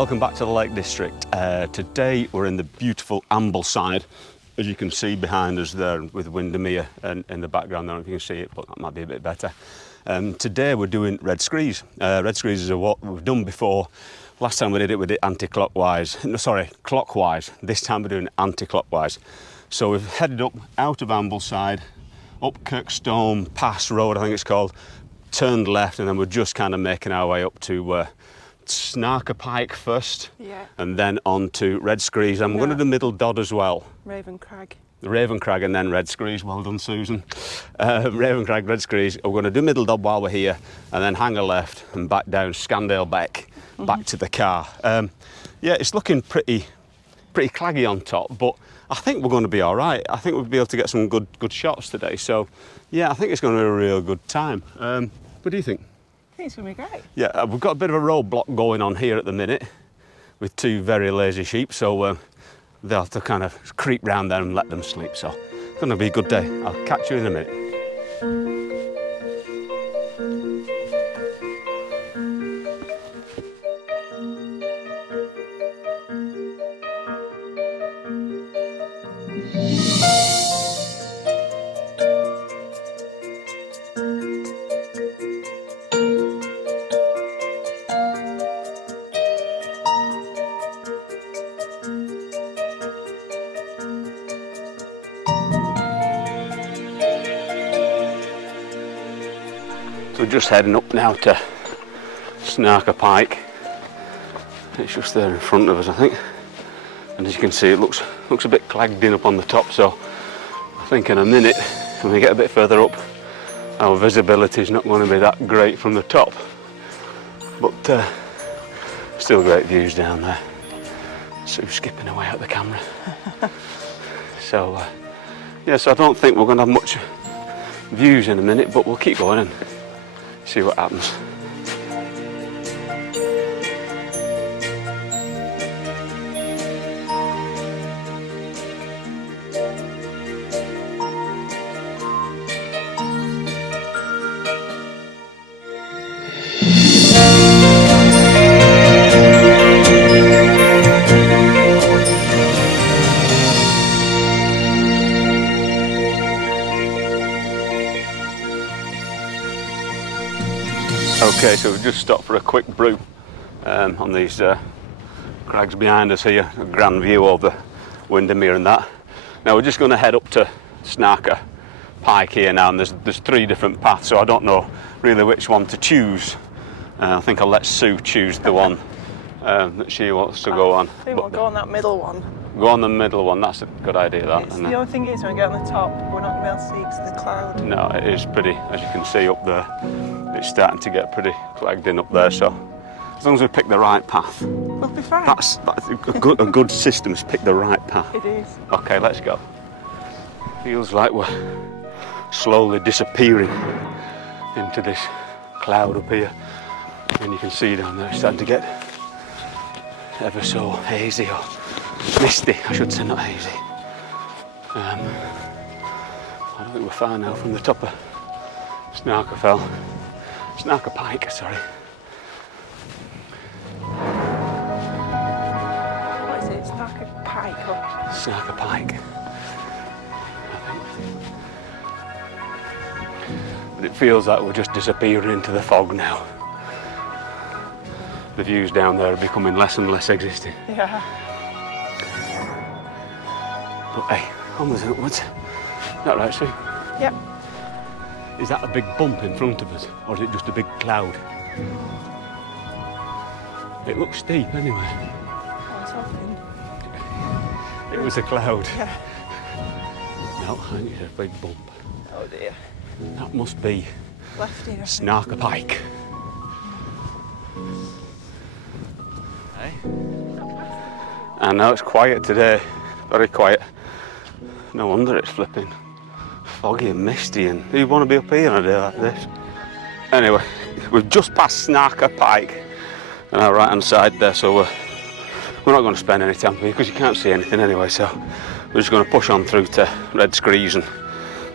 Welcome back to the Lake District. Today we're in the beautiful Ambleside, as you can see behind us there with Windermere and in the background. I don't know if you can see it, but that might be a bit better. Today we're doing Red Screes. Red Screes is what we've done before. Last time we did it anti-clockwise. No, sorry, clockwise. This time we're doing it anti-clockwise. So we've headed up out of Ambleside, up Kirkstone Pass Road, I think it's called, turned left, and then we're just kind of making our way up to Snarker Pike first, and then on to Red Screes. And we're going to do Middle Dodd as well. Raven Crag, and then Red Screes. Well done, Susan. Raven Crag, Red Screes. We're going to do Middle Dodd while we're here, and then hang a left and back down Scandale back to the car. Yeah, it's looking pretty claggy on top, but I think we're going to be all right. I think we'll be able to get some good shots today. So, yeah, I think it's going to be a real good time. What do you think? I think it's going to be great. Yeah, we've got a bit of a roadblock going on here at the minute with two very lazy sheep, so they'll have to kind of creep round there and let them sleep. So it's going to be a good day. I'll catch you in a minute. We're just heading up now to Snarker Pike. It's just there in front of us, I think. And as you can see, it looks a bit clagged in up on the top. So I think in a minute, when we get a bit further up, our visibility is not going to be that great from the top. But still great views down there. Sue's skipping away at the camera. So yeah, so I don't think we're going to have much views in a minute, but we'll keep going and see what happens. Okay, so we've just stopped for a quick brew on these crags behind us here. A grand view over Windermere and that. Now we're just going to head up to Snarker Pike here now, and there's three different paths, so I don't know really which one to choose. I think I'll let Sue choose the one that she wants to go on. I think we'll go on that middle one. Go on the middle one, that's a good idea, that. The only thing is, when we get on the top, we're not going to be able to see because of the cloud. No, it is pretty, as you can see up there, it's starting to get pretty clagged in up there, so as long as we pick the right path. We'll be fine. That's a good system is pick the right path. It is. Okay, let's go. Feels like we're slowly disappearing into this cloud up here. And you can see down there it's starting to get ever so hazy or misty, I should say, not hazy. I don't think we're far now from the top of Snarker Pike, sorry. What is it? Snarker Pike? Or? Snarker Pike, I think. But it feels like we're just disappearing into the fog now. The views down there are becoming less and less existing. Yeah. But hey, onwards and upwards. Is that right, Sue? Yep. Is that a big bump in front of us, or is it just a big cloud? It looks steep anyway. I was hoping. It was a cloud. Yeah. No, I think it's a big bump. Oh dear. That must be Left here. Snarker Pike. Hey. I know it's quiet today, very quiet. No wonder it's flipping foggy and misty, and who want to be up here on a day like this? Anyway, we've just passed Snarker Pike on our right hand side there, so we're not going to spend any time here because you can't see anything anyway, so we're just going to push on through to Red Screes and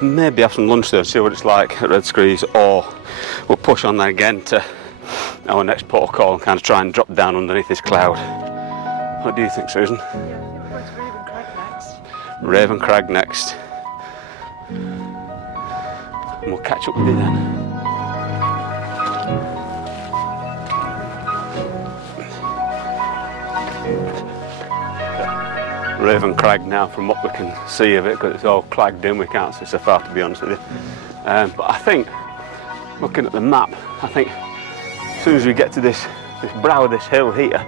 maybe have some lunch there and see what it's like at Red Screes, or we'll push on there again to our next port of call and kind of try and drop down underneath this cloud. What do you think, Susan? Yeah, I think we're going to Raven Crag next. Raven Crag next. And we'll catch up with you then. Raven Crag now, from what we can see of it, because it's all clagged in, we can't see so far, to be honest with you. But I think, looking at the map, I think as soon as we get to this brow of this hill here,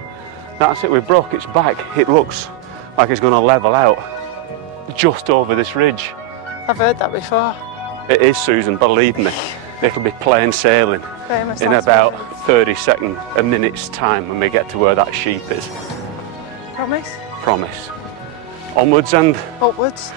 that's it, we broke its back. It looks like it's going to level out just over this ridge. I've heard that before. It is, Susan, believe me. It'll be plain sailing Famous in last about words. 30 seconds, a minute's time when we get to where that sheep is. Promise? Promise. Onwards and... Upwards.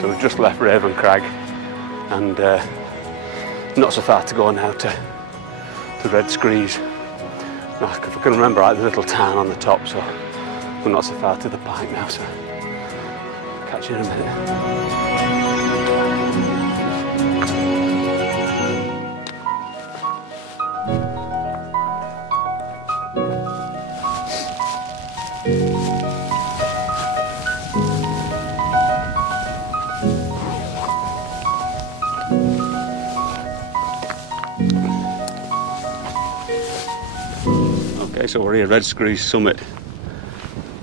So we've just left Raven Crag and not so far to go now to Red Screes. Now, if I can remember right, there's a little town on the top, so we're not so far to the pint now, so catch you in a minute. Okay, so we're here, Red Screes summit,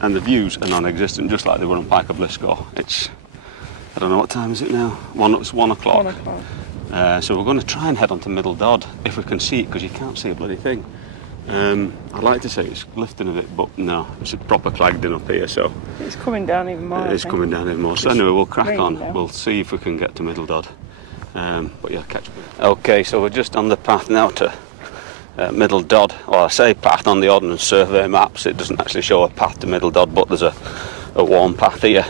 and the views are non-existent, just like they were on Pike of Lisco. It's, I don't know what time is it now. It's 1 o'clock. 1 o'clock. So we're going to try and head on to Middle Dodd if we can see it, because you can't see a bloody thing. I'd like to say it's lifting a bit, but no, it's proper clagged in up here, so It's coming down even more. it's coming down even more. So anyway, we'll crack raining on. now. We'll see if we can get to Middle Dodd. But yeah, catch up. Okay, so we're just on the path now to Middle Dodd. Well, I say path on the Ordnance Survey maps. It doesn't actually show a path to Middle Dodd, but there's a worn path here.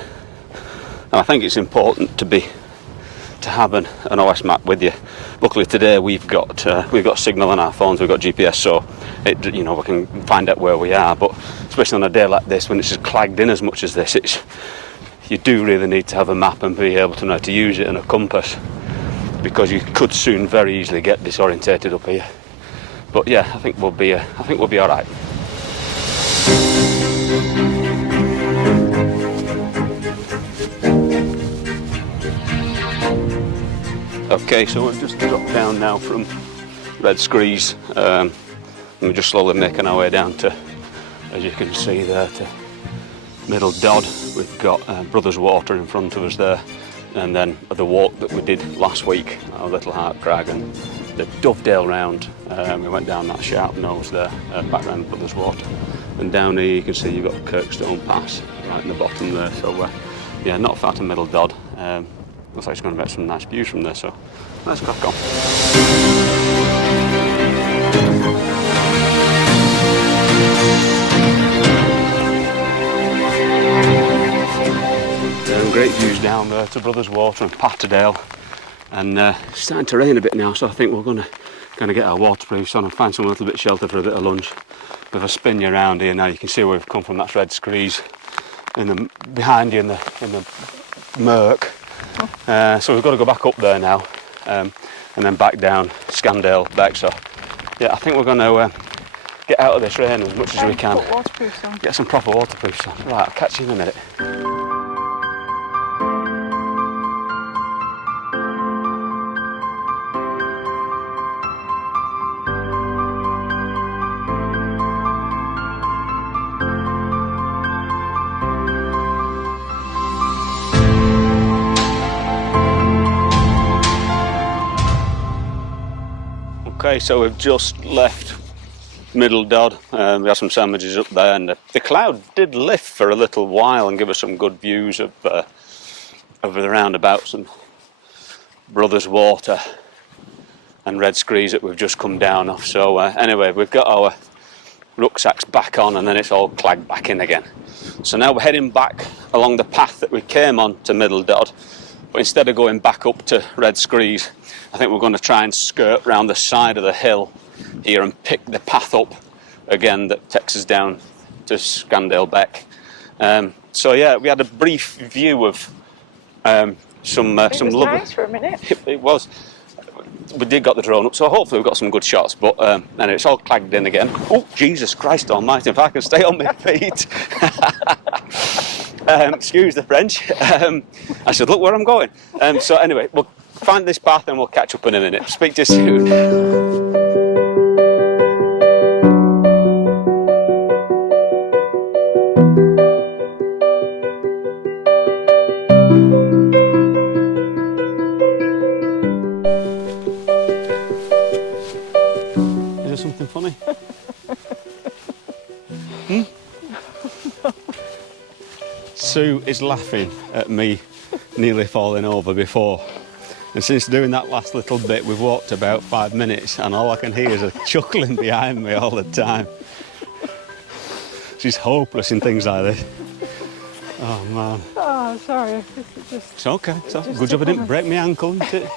And I think it's important to have an OS map with you. Luckily today we've got signal on our phones, we've got GPS, so we can find out where we are. But especially on a day like this, when it's just clagged in as much as this, you do really need to have a map and be able to know how to use it and a compass, because you could soon very easily get disorientated up here. But yeah, I think we'll be all right. Okay, so we've just dropped down now from Red Screes, and we're just slowly making our way down to, as you can see there, to Middle Dodd. We've got Brothers Water in front of us there, and then the walk that we did last week, our Little Heart Crag and the Dovedale round. We went down that sharp nose there, back round Brothers Water, and down here you can see you've got Kirkstone Pass right in the bottom there. So yeah, not far to Middle Dodd. Looks like it's going to get some nice views from there, so let's crack on. Great views down there to Brothers Water and Patterdale, and it's starting to rain a bit now, so I think we're going to get our waterproofs on and find some little bit shelter for a bit of lunch. If I spin you around here now, you can see where we've come from. That's Red Screes behind you in the murk. So we've got to go back up there now, and then back down Scandale back. So yeah, I think we're going to get out of this rain as much as we can. Put waterproofs on. Get some proper waterproofs on. Right, I'll catch you in a minute. Okay, so we've just left Middle Dodd. We had some sandwiches up there, and the cloud did lift for a little while and give us some good views of the roundabouts and Brothers Water and Red Screes that we've just come down off. So anyway, we've got our rucksacks back on, and then it's all clagged back in again. So now we're heading back along the path that we came on to Middle Dodd, but instead of going back up to Red Screes, I think we're going to try and skirt round the side of the hill here and pick the path up again that takes us down to Scandale Beck. So yeah, we had a brief view of some lovely. Nice for a minute. It was. We did got the drone up, so hopefully we've got some good shots. But anyway, it's all clagged in again. Oh, Jesus Christ Almighty! If I can stay on my feet. Excuse the French. I should look where I'm going. So anyway, we'll find this path and we'll catch up in a minute. Speak to you soon. Is there something funny? Sue is laughing at me nearly falling over before, and since doing that last little bit we've walked about 5 minutes and all I can hear is a chuckling behind me all the time. She's hopeless in things like this. Oh man. Oh, sorry. It's okay. Good job I didn't break my ankle, isn't it?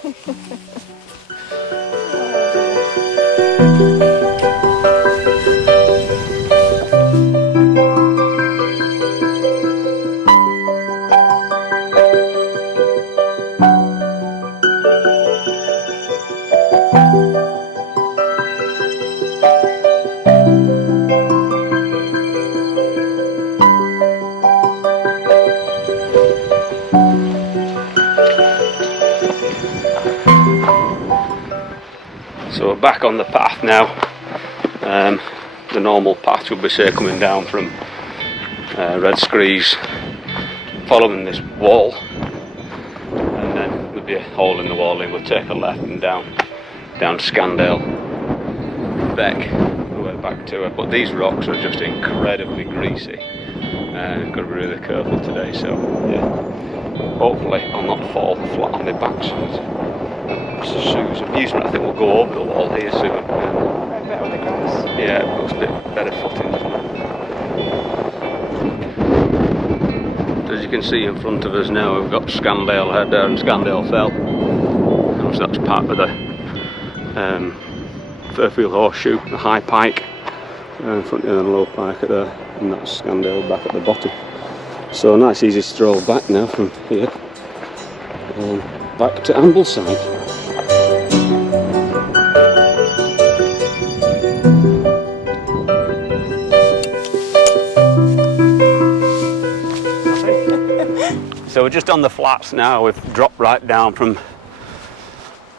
So we're back on the path now. The normal path would be say coming down from Red Screes, following this wall, and then there'd be a hole in the wall and we'll take a left and down Scandale Beck, the way back to it. But these rocks are just incredibly greasy and got to be really careful today, so yeah, hopefully I'll not fall flat on my backside. Sue's amusement, I think we'll go over the wall here soon. Right, better on the grass. Yeah, it looks a bit better footing, doesn't it? As you can see in front of us now, we've got Scandale Head there and Scandale Fell. So that's part of the Fairfield Horseshoe, the high pike in front of the low pike at there, and that's Scandale back at the bottom. So a nice easy stroll back now from here, back to Ambleside. So we're just on the flats now. We've dropped right down from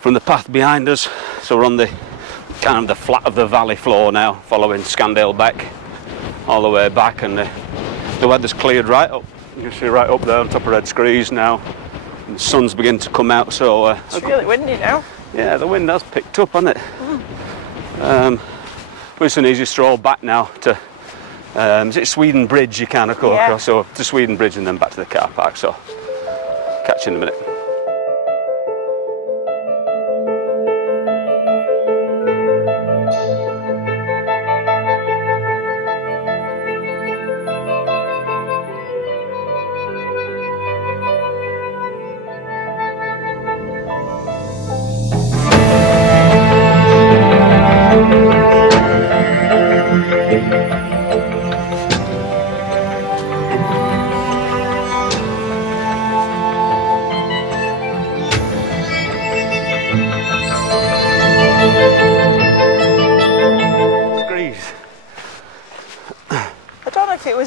the path behind us. So we're on the kind of the flat of the valley floor now, following Scandale Beck all the way back, and the weather's cleared right up. You can see right up there on top of Red Screes now. And the sun's beginning to come out. So it's really windy now. Yeah, the wind has picked up, hasn't it? But it's an easy stroll back now to. Is it Sweden Bridge you kind of go across? So to Sweden Bridge and then back to the car park. So catch you in a minute.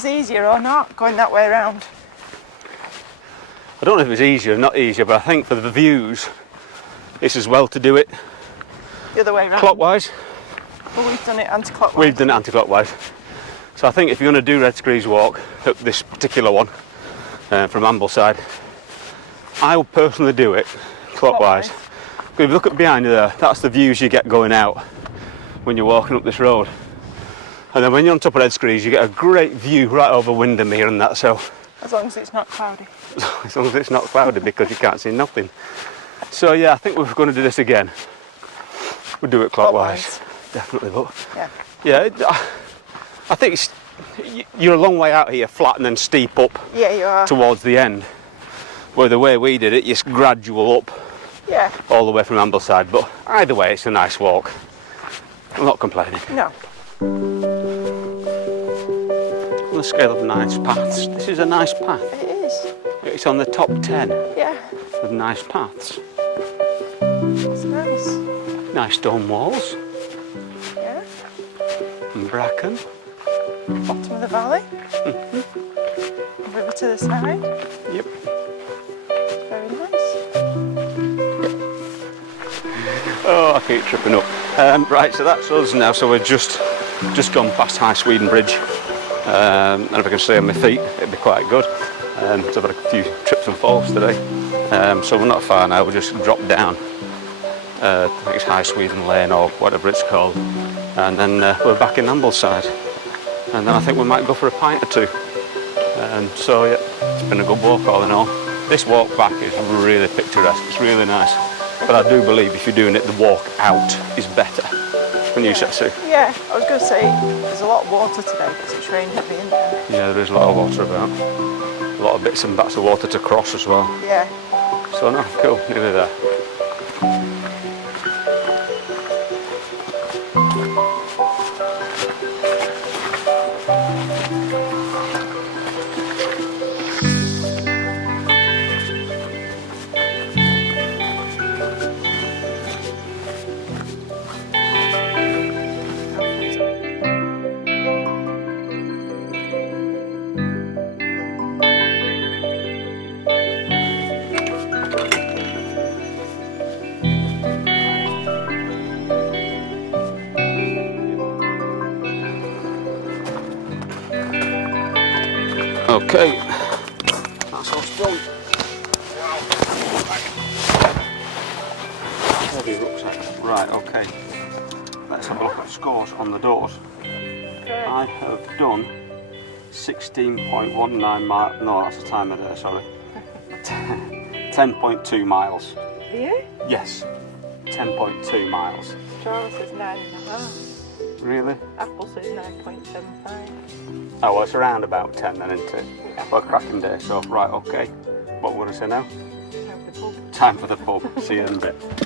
Easier or not going that way around? I don't know if it's easier or not easier, but I think for the views it's as well to do it the other way around, clockwise. Well, we've done it anti-clockwise. We've done it anti-clockwise. So I think if you're going to do Red Screes walk, this particular one from Ambleside, I would personally do it clockwise. Because if you look at behind you there, that's the views you get going out when you're walking up this road. And then when you're on top of Red Screes, you get a great view right over Windermere and that. So as long as it's not cloudy. As long as it's not cloudy, because you can't see nothing. So yeah, I think we're going to do this again. We'll do it clockwise. Definitely, but yeah, I think you're a long way out here, flat and then steep up. Yeah, you are. Towards the end. Where the way we did it, it's gradual up. Yeah. All the way from Ambleside, but either way, it's a nice walk. I'm not complaining. No. On the scale of nice paths, this is a nice path. It is. It's on the top 10 Yeah, of nice paths. it's nice. Nice stone walls Yeah, and bracken. bottom of the valley. River to the side. Yep. Very nice. Oh, I keep tripping up. Right, so that's us now. So we've just gone past High Sweden Bridge. And if I can stay on my feet, it'd be quite good. So I've had a few trips and falls today. So we're not far now, we just dropped down. I think it's High Sweden Lane or whatever it's called. And then we're back in Ambleside. And then I think we might go for a pint or two. So yeah, it's been a good walk all in all. This walk back is really picturesque, it's really nice. But I do believe if you're doing it, the walk out is better. When you say so. Yeah, I was going to say there's a lot of water today because it's rained heavy, isn't there? Yeah, there is a lot of water about. A lot of bits and bats of water to cross as well. Yeah. So no, cool, nearly there. Okay, that's us done. Heavy rucksack. Right, okay. Let's have a look at scores on the doors. Okay. I have done 16.19 miles. No, that's the time of day, sorry. 10.2 miles. Are you? Yes, 10.2 miles. Strava says 9.5. Really? Apple says 9.75. Oh, well, it's around about 10 then, isn't it? Well, cracking day, so right, okay. What would I say now? Time for the pub. Time for the pub. See you in a bit.